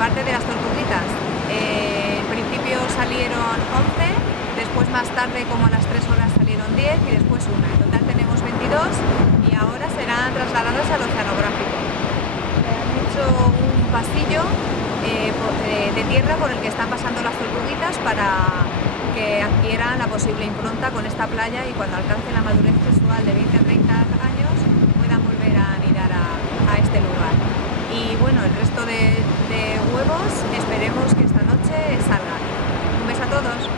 parte de las tortuguitas, en principio salieron 11, después más tarde como a las 3 horas salieron 10 y después una. En total tenemos 22 y ahora serán trasladadas al oceanográfico. Han hecho un pasillo de tierra por el que están pasando las tortuguitas para que adquieran la posible impronta con esta playa y cuando alcancen la madurez sexual de 20 a 30 años puedan volver a anidar a este lugar. Y bueno, el resto de huevos esperemos que esta noche salgan. Un beso a todos.